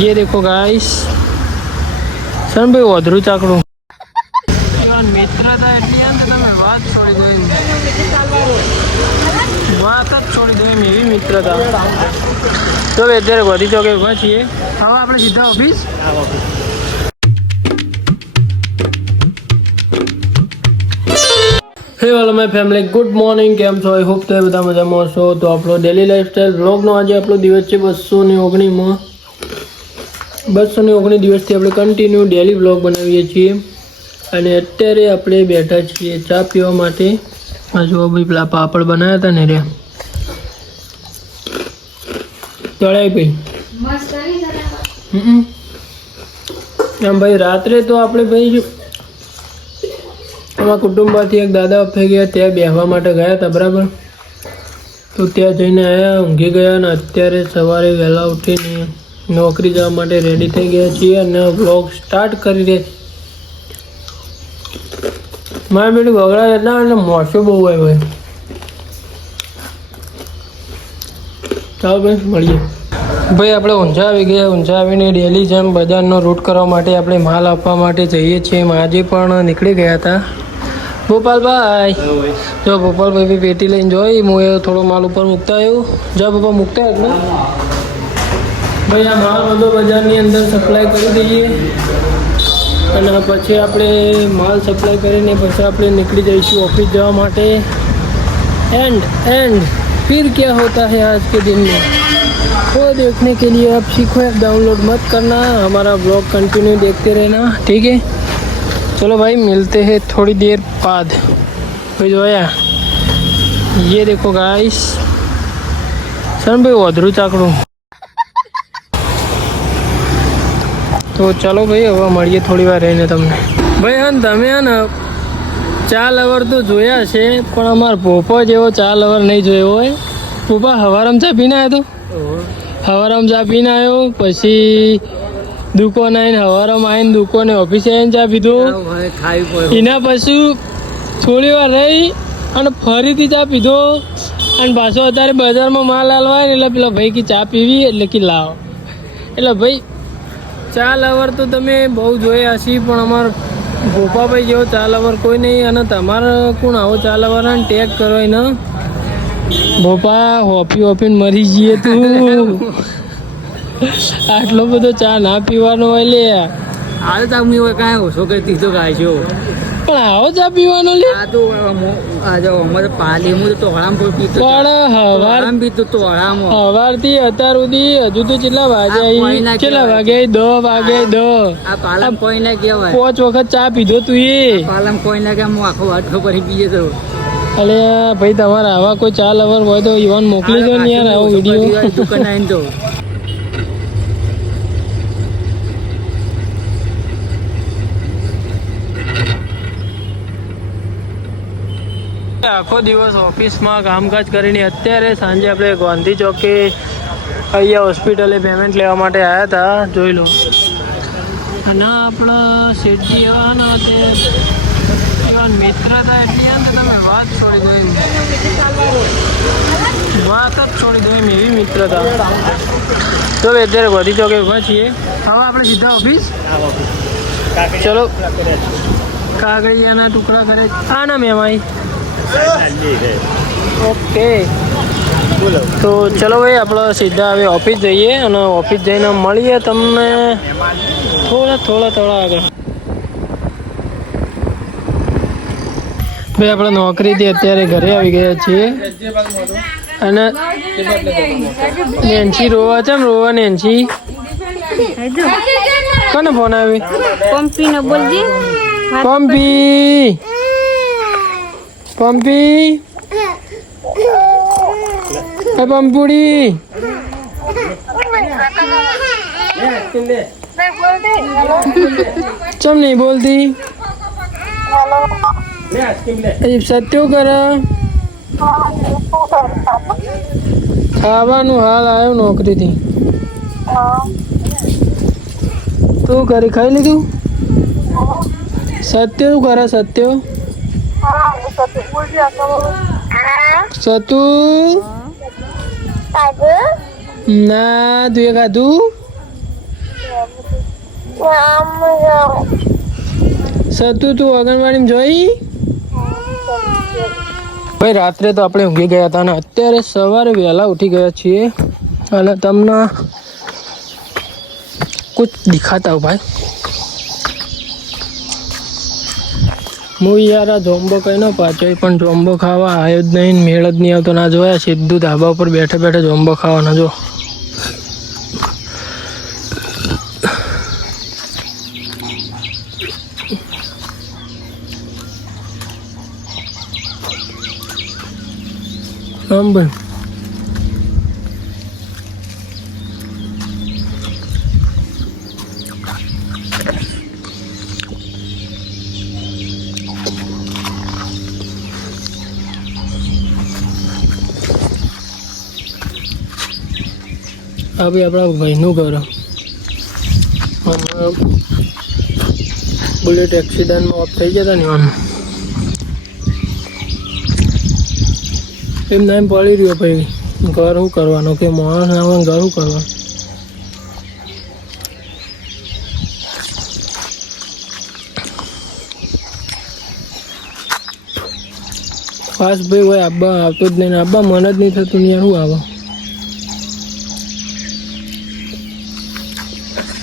ये देखो गाइस सन भाई વધરું ચાકડું મિત્રતા એટલી એમ કે તમે વાત છોડી દો વાત જ છોડી દો એમ એવી મિત્રતા તો અત્યારે ગોધી ચોકે ઊભા છીએ હવે આપણે સીધા ઓફિસ હે વાલો માય ફેમિલી ગુડ મોર્નિંગ કેમ છો આઈ હોપ તમે બધા મજામાં હશો તો આપણો ડેલી લાઈફસ્ટાઈલ વ્લોગનો આજે આપણો દિવસ છે 219 દિવસથી આપણે કન્ટિન્યુ ડેલી વ્લોગ બનાવીએ છીએ અને અત્યારે આપણે બેઠા છીએ ચા પીવા માટે આ જો ભાઈ પેલા પાપડ બનાવ્યા હતા ને રે તળાઈ ભાઈ એમ ભાઈ રાત્રે તો આપણે ભાઈ અમારા કુટુંબમાંથી એક દાદા અફે ગયા ત્યાં બેસવા માટે ગયા હતા બરાબર તો ત્યાં જઈને આવ્યા ઊંઘી ગયા અને અત્યારે સવારે વહેલા ઉઠીને નોકરી જવા માટે રેડી થઈ ગયા છીએ અને વ્લોગ સ્ટાર્ટ કરી રહ્યા છીએ મારી બેટી બગડા એટલા એટલે મોસો બહુ હોય ભાઈ ચાલો ભાઈ મળીએ ભાઈ આપણે ઊંઝા આવી ગયા ઊંઝા આવીને ડેલી જેમ બજારનો રૂટ કરવા માટે આપણે માલ આપવા માટે જઈએ છીએ આજે પણ નીકળી ગયા હતા ગોપાલભાઈ જો ગોપાલભાઈ બી પેટી લઈને જોઈ હું એ થોડો માલ ઉપર મૂકતા આવ્યું જો પપ્પા મૂકતા એટલે ભાઈ આ માલ બધો બજારની અંદર સપ્લાય કરી દઈએ અને પછી આપણે માલ સપ્લાય કરીને પછી આપણે નીકળી જઈશું ઓફિસ જવા માટે एंड फिर क्या होता है आज के दिन में वो देखने के लिए आप सीखो ऐप डाउनलोड मत करना हमारा ब्लॉग कंटिन्यू देखते रहना ठीक है चलो भाई मिलते हैं थोड़ी देर बाद भाई जो है ये देखो गाइस सर भाई વધરું ચાકડું તો ચાલો ભાઈ હવે મળીએ થોડી વાર રહીને તમને ભાઈ હા તમે હા ને ચા લવર તો જોયા છે પણ અમારો પોપો જેવો ચા લવર નહીં જોયો હોય પોપા હવારામાં ચા પીને આવ્યો તો હવારામાં ચા પીને આવ્યો પછી દુકાન આવીને હવારામાં આવીને દુકાને ઓફિસે આવીને ચા પીધું એના પછી થોડી વાર રહી અને ફરીથી ચા પીધો અને પાછો અત્યારે બજારમાં માલ હાલવાય ને એટલે પેલા ભાઈ કે ચા પીવી એટલે કે લાવો એટલે ભાઈ ચા લવર તો તમે બહુ જોયા હશી પણ અમારા ગોપાભાઈ જેવો ચા લવર કોઈ નહીં અને તમારે કોણ આવો ચા લવર ને ટેગ કરો ને ભોપા હોપીને મરી જઈએ તું આટલો બધો ચા ના પીવાનો હોય લે આ તો હું કાંઈ ઓછો કરી દીધો ગાય છો પણ આવો ચા પીવાનો લે આ તો અમારે પાલી હું તો હરામ પર પીતો પણ હરામ પીતો તો હરામ સવારથી અત્યાર સુધી હજુ તો કેટલા વાગે કેટલા વાગે 10 વાગે 10 આ પાલમ કોઈ ના કહેવાય 5 વખત ચા પીધો તું એ પાલમ કોઈ ના કે હું આખો વાટકો ભરી પીએ તો અલે ભાઈ તમારા આવા કોઈ ચા લવર હોય તો ઈવન મોકલી દો ને યાર આવો વિડીયો દુકાન આવીને તો આખો દિવસ ઓફિસમાં કામકાજ કરીને અત્યારે સાંજે આપણે ગાંધી ચોકે અહીંયા હોસ્પિટલે પેમેન્ટ લેવા માટે આવ્યા હતા જોઈ લો અને આપણા શેઠજી એવા ને તે એવા મિત્રતા એટલી એમ કે તમે વાત છોડી દો એમ વાત જ છોડી દો એમ એવી મિત્રતા તો અત્યારે ગાંધી ચોકે ઊભા છીએ હવે આપણે સીધા ઓફિસ ચલો કાગળિયાના ટુકડા કરે આ ના મેમાઈ ઓકે તો ચલો ભાઈ આપણે સીધા હવે ઓફિસ જઈએ અને ઓફિસ જઈને મળીએ તમને થોડા આગળ ભાઈ આપણે નોકરીથી અત્યારે ઘરે આવી ગયા છીએ અને નેન્સી રોવા છે ને રોવા નેન્સી કોને ફોન આવી પંપી ને બોલજી પંપી પંપુડી ચમ નહીં બોલતી સત્યો કરે ખાવાનું હાલ આવ્યો નોકરીથી તું કરી ખાઈ લીધું સત્યો કરે સત્યો સતુ ના તું એ ખાધું સતુ તું આંગણવાડીમાં જોઈ ભાઈ? રાત્રે તો આપણે ઊંઘી ગયા હતા અને અત્યારે સવારે વહેલા ઉઠી ગયા છીએ અને તમને કુછ દિખાતા હું ભાઈ. હું યાર આ જોમ્બો કઈ ન પાછો પણ જોમ્બો ખાવા આવ્યો જ નહીં, મેળ જ નહીં આવતો. ના જોયા સીધું ધાબા ઉપર બેઠે બેઠે જોમ્બો ખાવાના. જો આમ ભાઈ આ ભાઈ આપણા ભાઈનું ઘર અને બુલેટ એક્સિડન્ટમાં ઓફ થઈ ગયા હતા ને આનું એમ નામ પડી રહ્યો ભાઈ. ઘર શું કરવાનું કે માણસ આવવાનું, ઘર શું કરવાનું? ફાસ્ટ ભાઈ હોય આબ્બા આવતો જ નહીં, આબ્બા મન જ નહીં થતું યાર.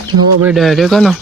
શું આવો ભાઈ ડાયરેક્ટ ને